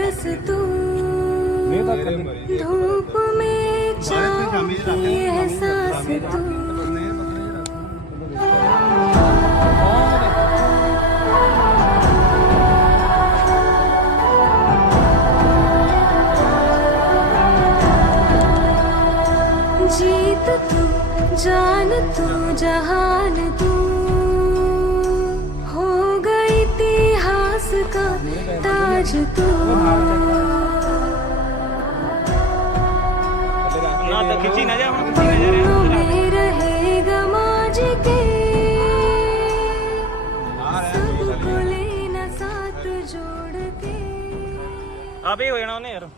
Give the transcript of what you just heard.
बरस तू, धूप में छाँव की एहसास तू। जीत तू, जान तू, जहान तू, हो गई इतिहास का ताज तू। में रहेगा माज के, सबको लेना साथ जोड़ के। अबे हो जाना उन्हें यार।